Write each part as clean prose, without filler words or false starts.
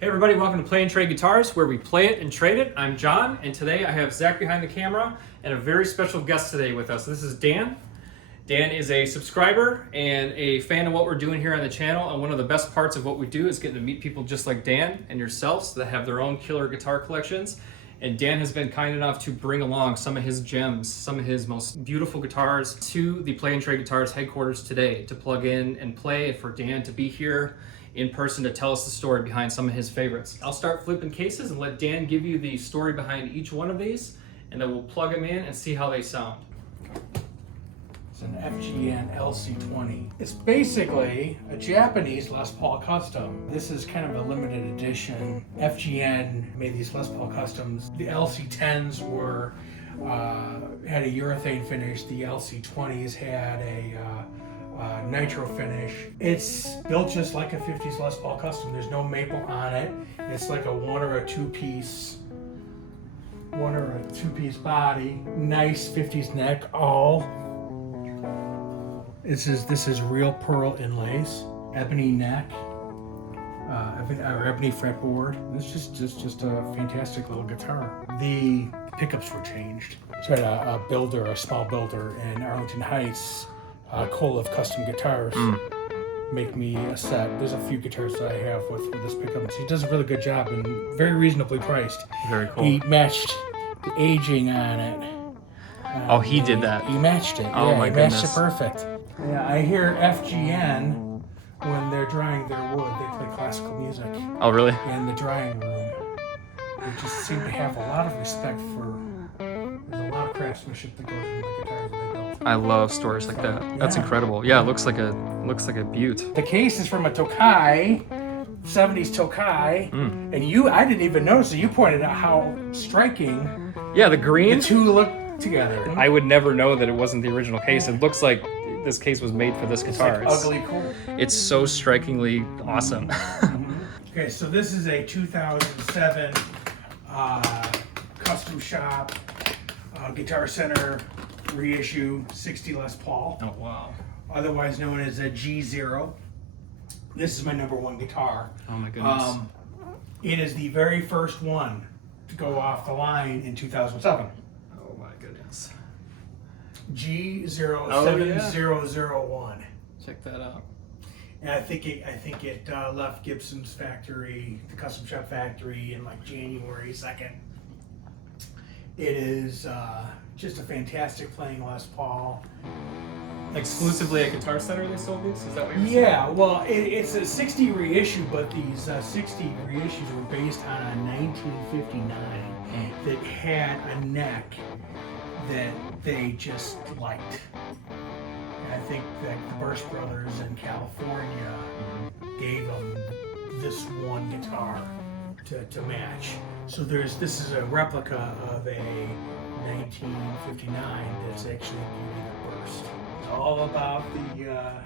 Everybody, welcome to Play and Trade Guitars, where we play it and trade it. I'm John, and today I have Zach behind the camera and a very special guest today with us. This is Dan. Dan is a subscriber and a fan of what we're doing here on the channel, and one of the best parts of what we do is getting to meet people just like Dan and yourselves that have their own killer guitar collections. And Dan has been kind enough to bring along some of his gems, some of his most beautiful guitars to the Play and Trade Guitars headquarters today to plug in and play, and for Dan to be here in person to tell us the story behind some of his favorites. I'll start flipping cases and let Dan give you the story behind each one of these, and then we'll plug them in and see how they sound. It's an FGN LC20. It's basically a Japanese Les Paul custom. This is kind of a limited edition. FGN made these Les Paul customs. The LC10s were had a urethane finish. The LC20s had a nitro finish. It's built just like a 50s Les Paul custom. There's no maple on it. It's like a one or a two piece body. Nice 50s neck. All. This is real pearl inlays. Ebony neck. Ebony fretboard. It's just a fantastic little guitar. The pickups were changed. So I had a small builder in Arlington Heights, Cole of Custom Guitars, make me a set. There's a few guitars that I have with this pickup. He does a really good job and very reasonably priced. Very cool. He matched the aging on it. Oh, he did that. He matched it. Oh, yeah, my he goodness. matched it perfect. Yeah, I hear FGN when they're drying their wood. They play classical music Oh, really? in the drying room. They just seem to have a lot of respect for. There's a lot of craftsmanship that goes into the guitars that they build. I love stories like that. That's Yeah. incredible. Yeah, it looks like a beaut. The case is from a Tokai, 70s Tokai, and I didn't even notice it. You pointed out how striking Yeah, the green. the two look together. I would never know that it wasn't the original case. It looks like this case was made for this It's guitar. like ugly cool. It's so strikingly awesome. Okay, so this is a 2007 Custom Shop Guitar Center reissue 60 Les Paul, Oh, wow. otherwise known as a G0. This is my #1 guitar. Oh, my goodness. It is the very first one to go off the line in 2007. Oh, my goodness. G07001. Check that out. And I think it left Gibson's factory, the Custom Shop factory, in like January 2nd. It is just a fantastic playing Les Paul. Exclusively at Guitar Center they sold these? Is that what you're saying? Yeah, well, it's a 60 reissue, but these 60 reissues were based on a 1959 that had a neck that they just liked. And I think that the Burst Brothers in California gave them this one guitar to match. So this is a replica of a 1959 that's actually Beauty the Burst. It's all about the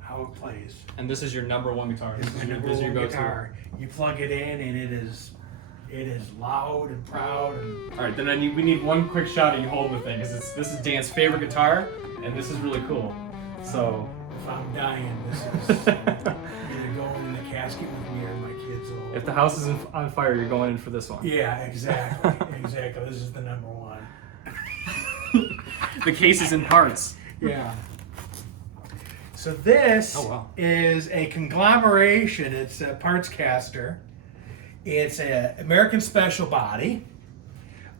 how it plays. And this is your #1 guitar. This is your go-to. guitar. You plug it in and it is loud and proud. And All right, then we need one quick shot of you holding the thing, because this is Dan's favorite guitar, and this is really cool. So if I'm dying, this is either going in the casket with me or my kids will. if the house is on fire, you're going in for this one. Yeah, exactly. Exactly. This is the #1. The case is in parts. Yeah. So this Oh, wow. is a conglomeration. It's a partscaster. It's an American Special body.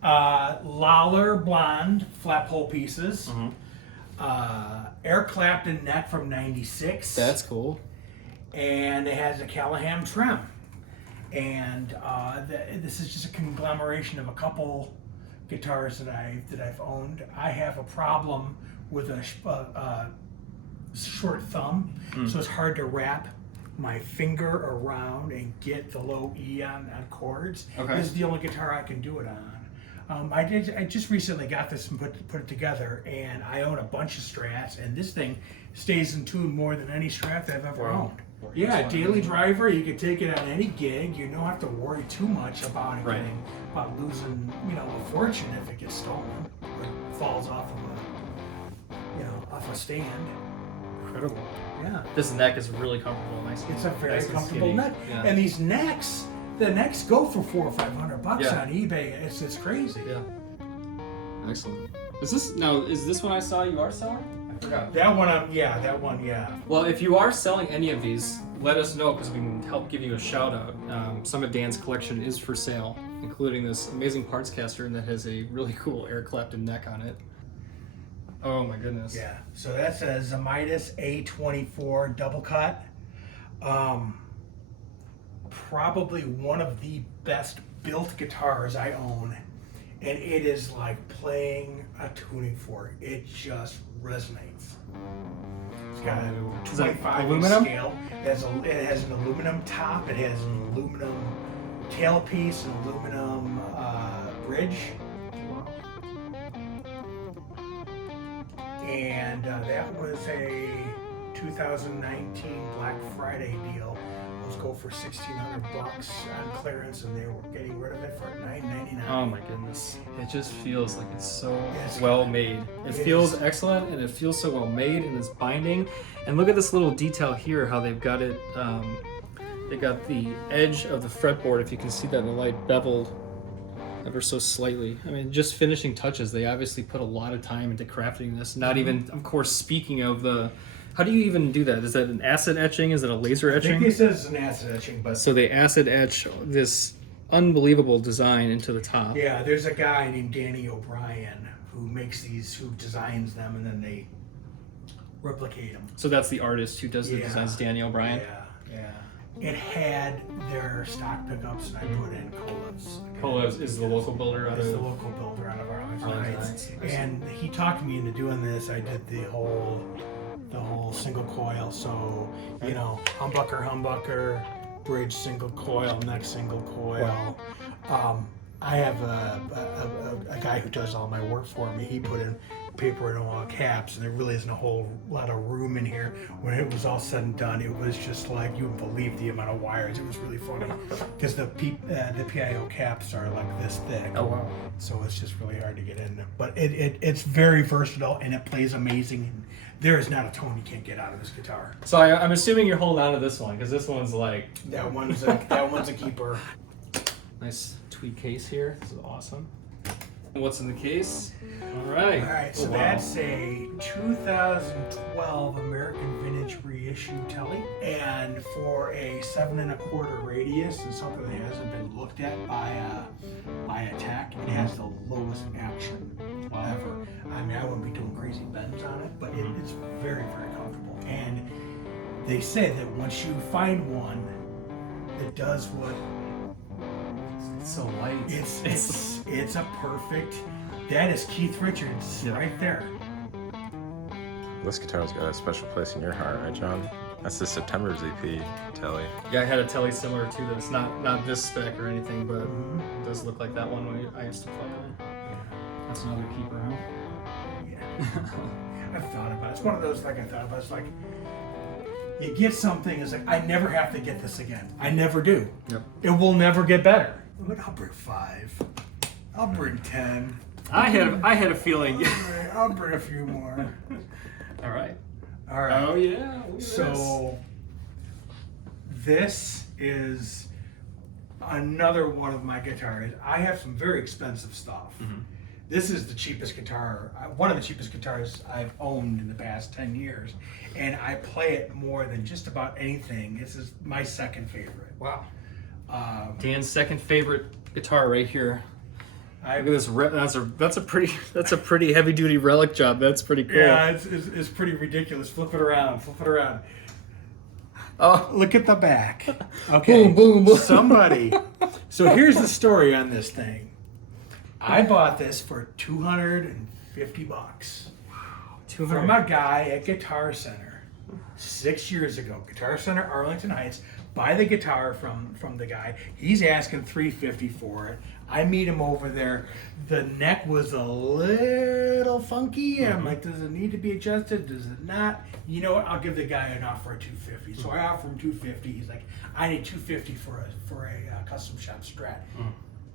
Lawler blonde flat pole pieces. Eric Clapton neck from '96. That's cool. And it has a Callahan trim. And this is just a conglomeration of a couple guitars that I've owned. I have a problem with a short thumb, so it's hard to wrap my finger around and get the low E on chords. Okay. This is the only guitar I can do it on. I just recently got this and put it together, and I own a bunch of Strats, and this thing stays in tune more than any Strat that I've ever owned. Yeah, daily driver. You can take it on any gig. You don't have to worry too much about it about losing, a fortune if it gets stolen or falls off of off a stand. Incredible. Yeah. This neck is really comfortable. Nice. It's a very nice comfortable neck, and these necks. The necks go for $400 or $500 on eBay. It's crazy. Yeah. Excellent. Is this one I saw you are selling? I forgot. That one, yeah. Well, if you are selling any of these, let us know because we can help give you a shout out. Some of Dan's collection is for sale, including this amazing parts-caster that has a really cool Eric Clapton neck on it. Oh my goodness. Yeah. So that's a Zemaitis A24 Double Cut. Probably one of the best built guitars I own, and it is like playing a tuning fork. It just resonates. It's got a 25 aluminum scale. It has an aluminum top. It has an aluminum tailpiece, an aluminum bridge, and that was a 2019 Black Friday deal. Go for $1,600 on clearance, and they were getting rid of it for $9.99. Oh my goodness! It just feels like it's so well made. It feels excellent, and it feels so well made in this binding. And look at this little detail here, how they've got it. They got the edge of the fretboard, if you can see that in the light, beveled ever so slightly. I mean, just finishing touches. They obviously put a lot of time into crafting this. Not even, of course, speaking of the. How do you even do that? Is that an acid etching? Is it a laser etching? I think they said it's an acid etching, but so they acid etch this unbelievable design into the top. Yeah, there's a guy named Danny O'Brien who designs them, and then they replicate them. So that's the artist who does the designs, Danny O'Brien. Yeah. It had their stock pickups, and I put in Kolev's. Kolev's is the local builder out of the local builder out of Arlington Heights. And he talked me into doing this. I did the whole single coil, so humbucker, bridge single coil, neck single coil. I have a guy who does all my work for me. He put in paper and all caps, and there really isn't a whole lot of room in here. When it was all said and done, it was just like, you wouldn't believe the amount of wires. It was really funny because the PIO caps are like this thick. Oh wow! So it's just really hard to get in there. But it's very versatile, and it plays amazing. There is not a tone you can't get out of this guitar. So I'm assuming you're holding on to this one because this one's like that one's a keeper. Nice tweed case here. This is awesome. What's in the case? All right. So that's a 2012 American Vintage Reissue Telly, and for a 7 1/4 radius and something that hasn't been looked at by a tech, it has the lowest action ever. I mean, I wouldn't be doing crazy bends on it, but it's very, very comfortable. And they say that once you find one that does what it's so light. It's a perfect. That is Keith Richards right there. This guitar's got a special place in your heart, right, John? That's the September ZP Telly. Yeah, I had a Telly similar to that. It's not this spec or anything, but it does look like that one I used to play on. Yeah. That's another keeper, huh? Yeah. I've thought about it. It's one of those I thought about. It's like you get something. It's like I never have to get this again. I never do. Yep. It will never get better. I'll bring 5. I'll bring 10. I had a feeling. I'll bring a few more. All right. Oh yeah. So this is another one of my guitars. I have some very expensive stuff. This is the cheapest guitar, one of the cheapest guitars I've owned in the past 10 years, and I play it more than just about anything. This is my second favorite. Wow. Dan's second favorite guitar right here. Look at this. That's a pretty heavy duty relic job. That's pretty cool. Yeah, it's pretty ridiculous. Flip it around. Oh, look at the back. Okay. Boom, boom. Somebody. So here's the story on this thing. I bought this for $250 from a guy at Guitar Center. 6 years ago. Guitar Center, Arlington Heights. Buy the guitar from the guy. He's asking $350 for it. I meet him over there. The neck was a little funky. I'm like, does it need to be adjusted? Does it not? You know what? I'll give the guy an offer of $250. So I offer him $250. He's like, I need $250 for a custom shop Strat.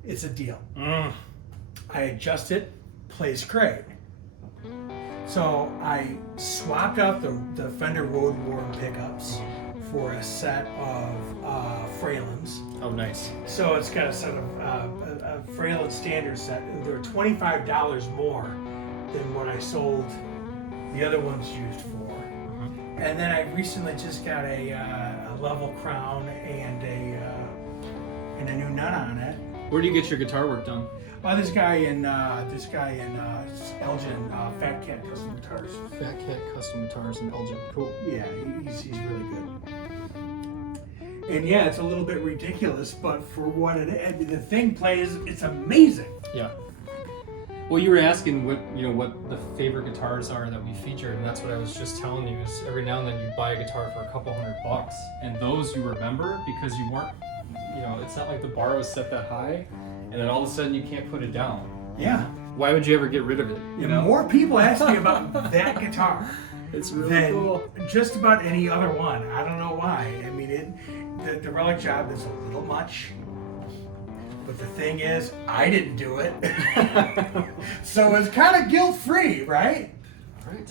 It's a deal. I adjust it. Plays great. So I swapped out the Fender Rosewood pickups for a set of Fralins. Oh, nice. So it's got a set of a Fralin standard set. They're $25 more than what I sold the other ones used for. And then I recently just got a level crown and a new nut on it. Where do you get your guitar work done? This guy in Elgin, Fat Cat Custom Guitars. Fat Cat Custom Guitars in Elgin. Cool. Yeah, he's really good. And yeah, it's a little bit ridiculous, but for what the thing plays, it's amazing. Yeah. Well, you were asking what the favorite guitars are that we featured, and that's what I was just telling you. Is every now and then you buy a guitar for a couple $100, and those you remember because you weren't. It's not like the bar was set that high, and then all of a sudden you can't put it down. Yeah. Why would you ever get rid of it? More people ask me about that guitar It's really than cool. just about any other one. I don't know why. I mean, the relic job is a little much, but the thing is, I didn't do it, so it's kind of guilt-free, right? Right.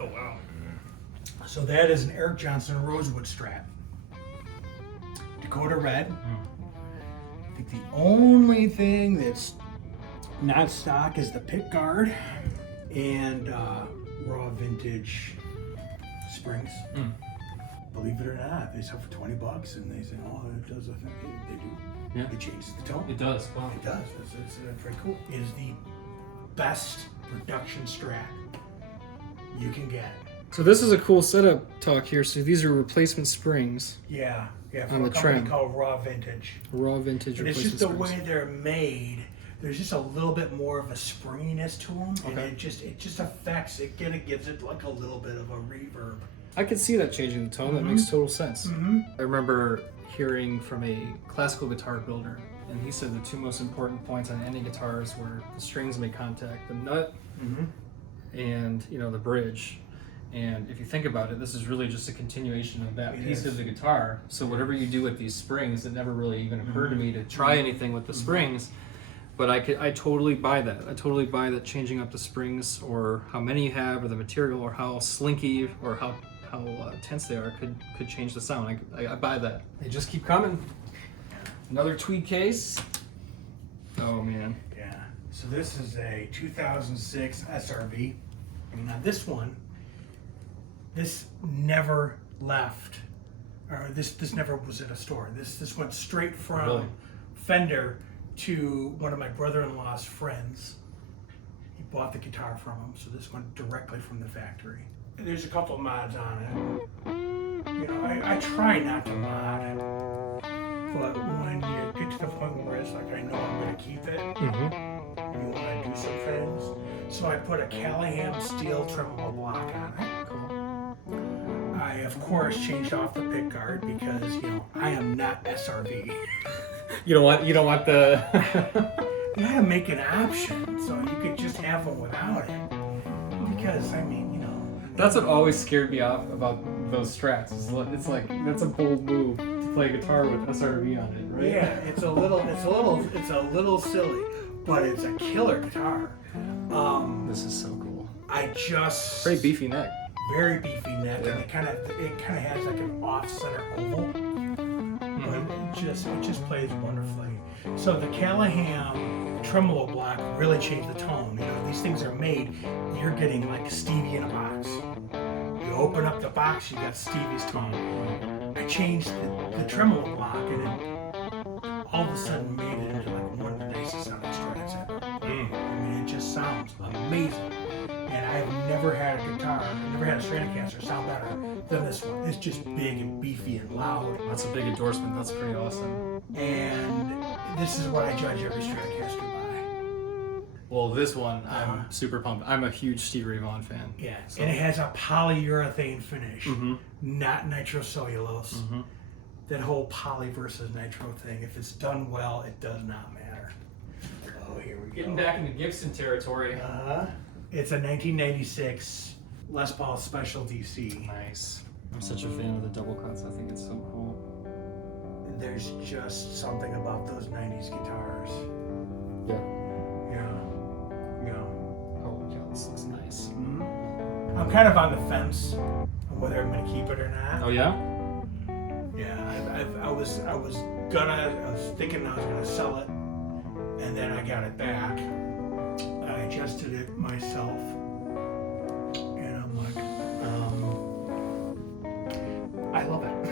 Oh wow. So that is an Eric Johnson Rosewood Strat. Dakota red. I think the only thing that's not stock is the pick guard and raw vintage springs. Believe it or not, they sell for $20 and they say, oh, it does a thing. They do. Yeah. It changes the tone. It does. Wow. It does. It's pretty cool. It is the best production Strat you can get. So this is a cool setup talk here. So these are replacement springs. Yeah, for On a the company trim. called Raw Vintage. Raw vintage And it's replacement just the springs. way they're made. There's just a little bit more of a springiness to them, and Okay. it just affects. It kind of gives it like a little bit of a reverb. I could see that changing the tone. That makes total sense. Mm-hmm. I remember hearing from a classical guitar builder, and he said the two most important points on any guitars were the strings make contact, the nut, and the bridge. And if you think about it, this is really just a continuation of that It piece is. of the guitar. So whatever you do with these springs, it never really even occurred to me to try anything with the springs. But I totally buy that. I totally buy that changing up the springs, or how many you have, or the material, or how slinky, or how tense they are could change the sound. I buy that. They just keep coming. Another tweed case. Oh man. Yeah. So this is a 2006 SRV. Now this one, this never left, or this never was at a store. This went straight from Really? Fender to one of my brother-in-law's friends. He bought the guitar from him, so this went directly from the factory. There's a couple mods on it. I try not to mod, but when you get to the point where it's like, I know I'm going to keep it, and you want to do some things, so I put a Callahan steel triple block on it. Cool. I, of course, changed off the pick guard because, I am not SRV. You don't want the. You had to make an option so you could just have one without it. Because, That's what always scared me off about those Strats. It's like that's a bold move to play guitar with SRV on it, right? yeah, it's a little silly, but it's a killer guitar. This is so cool. I just Very beefy neck. very beefy neck, Yeah. and it kind of has like an off-center oval, but it just plays wonderfully. So the Callahan tremolo block really changed the tone. These things are made. You're getting like Stevie in a box. You open up the box, you got Stevie's tone. I changed the tremolo block, and it all of a sudden made it into like one of the nicest sounding Strats ever. It just sounds amazing. And I've never had a guitar, never had a Stratocaster sound better than this one. It's just big and beefy and loud. That's a big endorsement. That's pretty awesome. And this is what I judge every Stratocaster by. Well, this one, I'm super pumped. I'm a huge Stevie Ray Vaughan fan. Yeah, So. and it has a polyurethane finish, not nitrocellulose. That whole poly versus nitro thing, if it's done well, it does not matter. Oh, here we go. Getting back into Gibson territory. It's a 1996 Les Paul Special DC. Nice. I'm such a fan of the double cuts. I think it's so cool. There's just something about those 90s guitars. Yeah. Yeah. Oh, yeah, this looks nice. I'm kind of on the fence on whether I'm going to keep it or not. Oh, yeah? Yeah, I was thinking I was gonna sell it, and then I got it back. I adjusted it myself, and I'm like, I love it.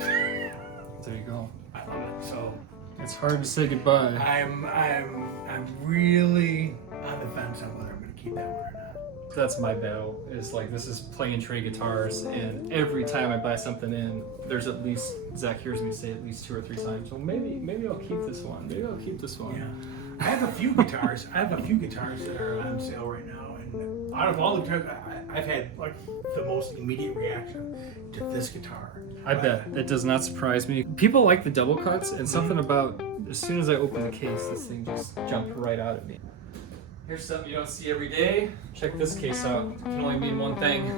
There you go. I love it. So It's hard to say goodbye. I'm really on the fence on whether I'm gonna keep that one or not. That's my battle, is like, this is play and trade guitars, and every time I buy something in, there's at least, Zach hears me say at least 2 or 3 times, well, maybe I'll keep this one, maybe I'll keep this one. Yeah. I have a few guitars that are on sale right now, and out of all the guitars, I've had like the most immediate reaction to this guitar. I bet. It does not surprise me. People like the double cuts, and something about, as soon as I open the case, this thing just jumped right out at me. Here's something you don't see every day. Check this case out. It can only mean one thing.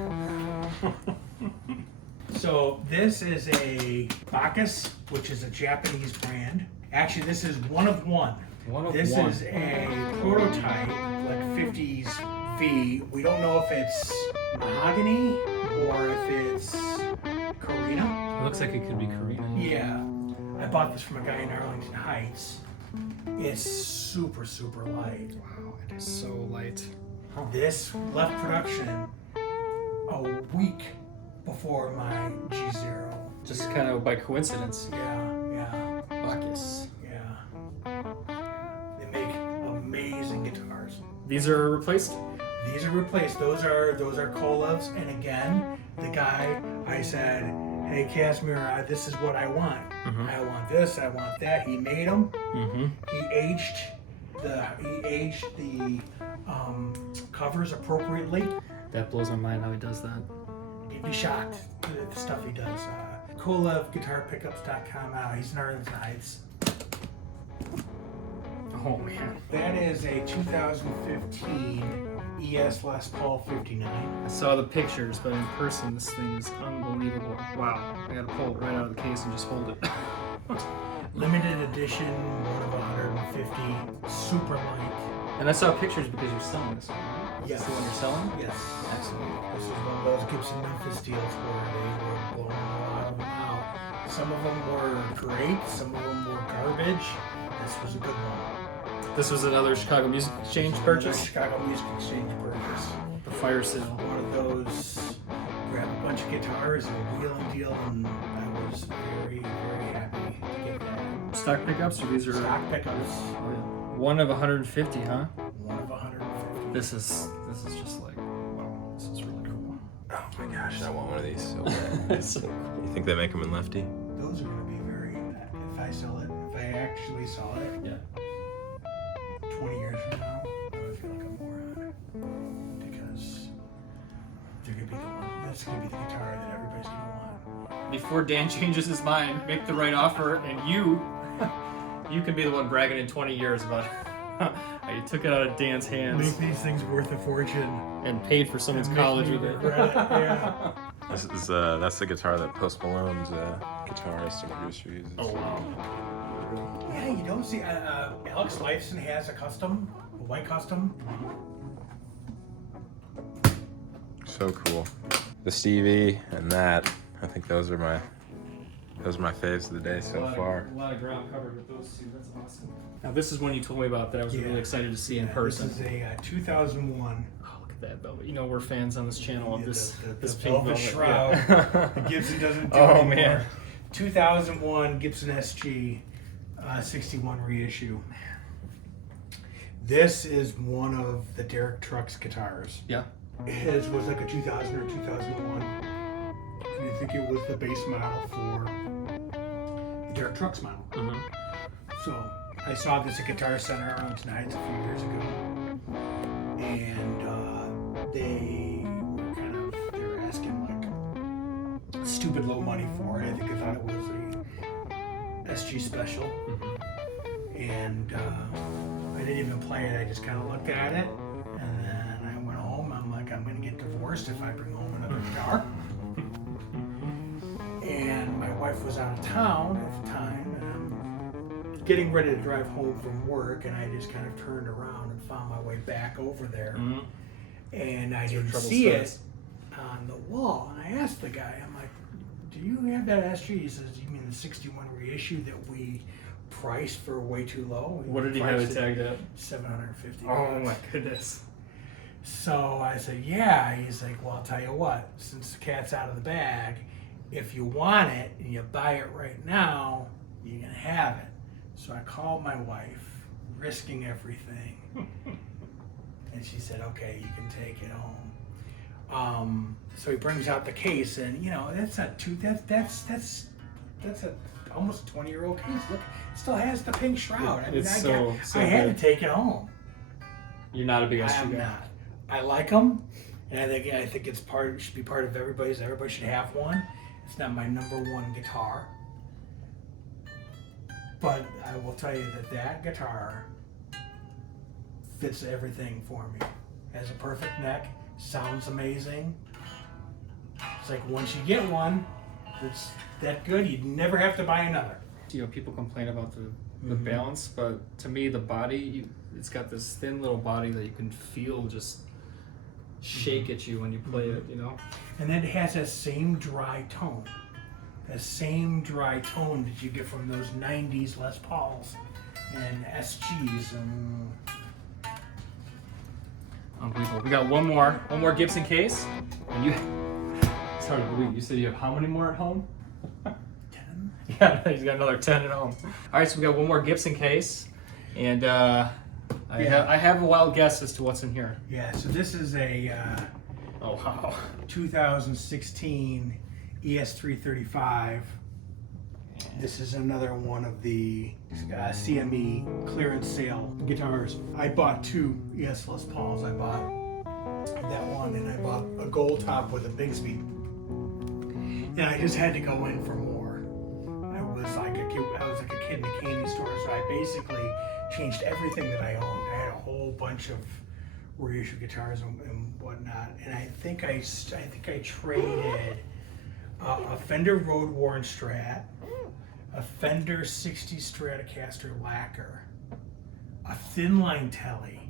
So this is a Baccus, which is a Japanese brand. Actually, this is one of one. This is a prototype, like 50s V. We don't know if it's mahogany or if it's Korina. It looks like it could be Korina. Yeah. I bought this from a guy in Arlington Heights. It's super, super light. Wow, it is so light. This left production a week before my G0. Just kind of by coincidence. Yeah. Baccus. Yeah. They make amazing guitars. These are replaced? These are replaced. Those are Kolevs. And again, the guy, I said, hey Casimir, this is what I want. I want this, I want that. He made them. He aged the covers appropriately. That blows my mind how he does that. You'd be shocked at the stuff he does. KolevGuitarPickups.com. He's in Arlington Heights. Oh man. That is a 2015 ES Les Paul 59. I saw the pictures, but in person, this thing is unbelievable. Wow. I gotta pull it right out of the case and just hold it. Limited edition, 1 of 150, super light. And I saw pictures because you're selling this one. Right? Yes. Is this the one you're selling? Yes. Excellent. This is one of those Gibson Memphis deals where they were blowing a lot of them out. Some of them were great, some of them were garbage. This was a good one. This was another Chicago Music Exchange purchase? Chicago Music Exchange purchase. The fire sale. One of those, grab a bunch of guitars and wheel and deal, and I was very, very happy to get that. Stock pickups, or these are Stock pickups. Oh, yeah. 1 of 150, huh? 1 of 150. This is just like, wow, this is really cool. Oh my gosh, I want one of these so bad. It's so cool. You think they make them in lefty? Those are going to be very, if I sell it, if I actually saw it, Yeah. 20 years from now, I would feel like a moron. Because they're going to be the one, that's going to be the guitar that everybody's going to want. Before Dan changes his mind, make the right offer, and you can be the one bragging in 20 years about how you took it out of Dan's hands Make these things worth a fortune. and paid for someone's And college make me with it. regret it. Yeah. This is that's the guitar that Post Malone's guitarist and producer uses. Oh wow. Yeah, you don't see. Alex Lifeson has a white custom. So cool. The Stevie and that. I think those are my faves of the day so far. A lot of ground covered with those two. That's awesome. Now this is one you told me about that I was really excited to see in person. This is a 2001. Oh, look at that velvet. You know we're fans on this channel of this the pink velvet shroud. Yeah. The Gibson doesn't do Oh, anymore. man. 2001 Gibson SG 61 reissue. This is one of the Derek Trucks guitars. Yeah. His was like a 2000 or 2001. And I think it was the base model for the Derek Trucks model. So I saw this at Guitar Center Arlington Heights a few years ago. and they were asking like stupid low money for it. I think they thought it was a SG special, and I didn't even play it. I just kind of looked at it, and then I went home. I'm like, I'm gonna get divorced if I bring home another guitar. And my wife was out of town at the time, and I'm getting ready to drive home from work, and I just kind of turned around and found my way back over there. And I didn't see it on the wall. And I asked the guy, I'm like, do you have that SG? He says, you mean the 61 reissue that we priced for way too low? What did he have it tagged at? $750. Oh my goodness. So I said, yeah. He's like, well, I'll tell you what, since the cat's out of the bag, if you want it and you buy it right now, you can have it. So I called my wife, risking everything. And she said, okay, you can take it home. So he brings out the case, and you know, that's not too, that's a almost 20-year-old case. Look, it still has the pink shroud. I mean, I had to take it home. You're not a big SG guy. I'm not. I like them, and I think it's should be part of everybody's. Everybody should have one. It's not my number one guitar, but I will tell you that guitar fits everything for me. Has a perfect neck, sounds amazing. It's like once you get one, it's that good, you'd never have to buy another. You know, people complain about the balance, but to me, the body, it's got this thin little body that you can feel just shake at you when you play it, you know? And then it has that same dry tone. That same dry tone that you get from those 90s Les Pauls and SGs. And unbelievable. We got one more Gibson case. And it's hard to believe. You said you have how many more at home? 10? Yeah, he's got another 10 at home. All right, so we got one more Gibson case. And I have a wild guess as to what's in here. Yeah, so this is a oh wow, 2016 ES335. This is another one of the CME clearance sale guitars. I bought two ES Les Pauls. I bought that one, and I bought a gold top with a Bigsby. And I just had to go in for more. I was like a kid in a candy store, so I basically changed everything that I owned. I had a whole bunch of reissue guitars and whatnot, and I think I traded a Fender Road Worn Strat, a Fender 60 Stratocaster lacquer, a thin line telly,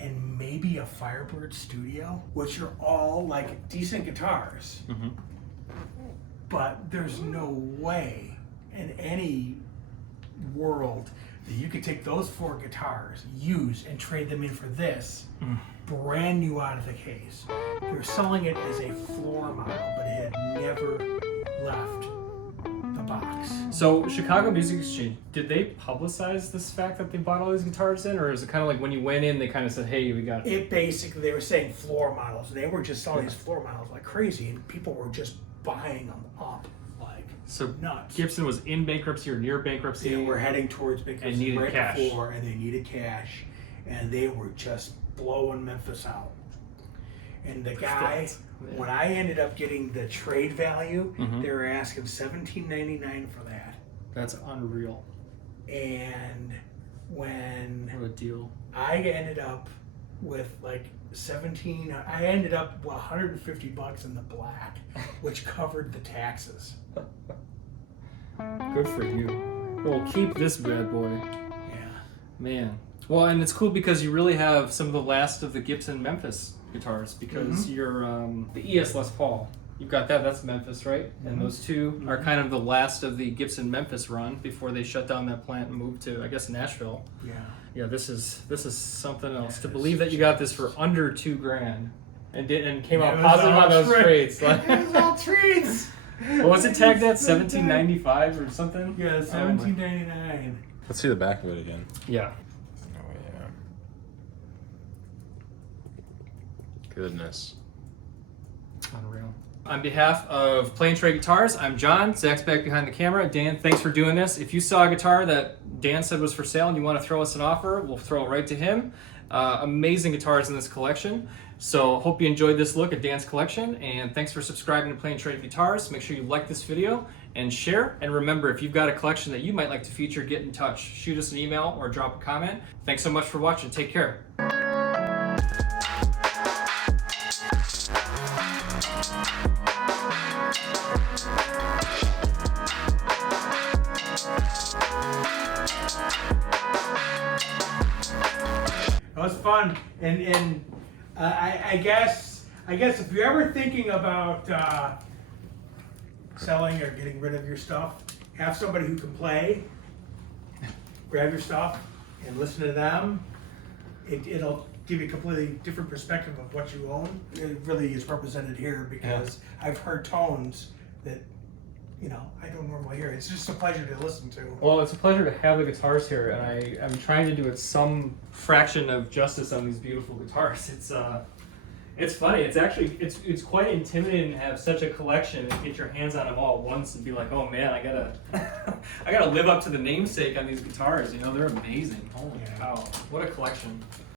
and maybe a Firebird Studio, which are all like decent guitars. But there's no way in any world that you could take those four guitars, use, and trade them in for this, brand new out of the case. They were selling it as a floor model, but it had never left the box. So Chicago Music Exchange, did they publicize this fact that they bought all these guitars in, or is it kind of like when you went in, they kind of said, "Hey, we got"? It basically, they were saying floor models. They were just selling these floor models like crazy, and people were just buying them up like nuts. Gibson was in bankruptcy or near bankruptcy. They were heading towards bankruptcy and needed right cash. before, and they needed cash, and they were just blowing Memphis out. And the guy, when I ended up getting the trade value, they were asking $17.99 for that. That's unreal. And when What a deal. I ended up with like I ended up with $150 in the black, which covered the taxes. Good for you. Well, keep this bad boy. Yeah. Man. Well, and it's cool because you really have some of the last of the Gibson Memphis guitars, because you're the ES Les Paul. You've got that's Memphis, right? And those two are kind of the last of the Gibson Memphis run before they shut down that plant and moved to, I guess, Nashville. Yeah. Yeah, this is something else. To believe that you got this for under $2,000 and came out positive on those trades. Like, it was all treats. what was it tagged at? $17.95 or something? Yeah, $17.99. Let's see the back of it again. Yeah. Oh yeah. Goodness. Unreal. On behalf of Play and Trade Guitars, I'm John. Zach's back behind the camera. Dan, thanks for doing this. If you saw a guitar that Dan said was for sale and you want to throw us an offer, we'll throw it right to him. amazing guitars in this collection. So hope you enjoyed this look at Dan's collection, and thanks for subscribing to Play and Trade Guitars. Make sure you like this video and share. And remember, if you've got a collection that you might like to feature, get in touch. Shoot us an email or drop a comment. Thanks so much for watching. Take care. That was fun, and I guess if you're ever thinking about selling or getting rid of your stuff, have somebody who can play. Grab your stuff and listen to them. It'll give you a completely different perspective of what you own. It really is represented here because I've heard tones that I don't normally hear. It's just a pleasure to listen to. Well, it's a pleasure to have the guitars here, and I'm trying to do it some fraction of justice on these beautiful guitars. It's funny. It's actually it's quite intimidating to have such a collection and get your hands on them all at once and be like, oh man, I gotta live up to the namesake on these guitars. They're amazing. Holy cow! What a collection.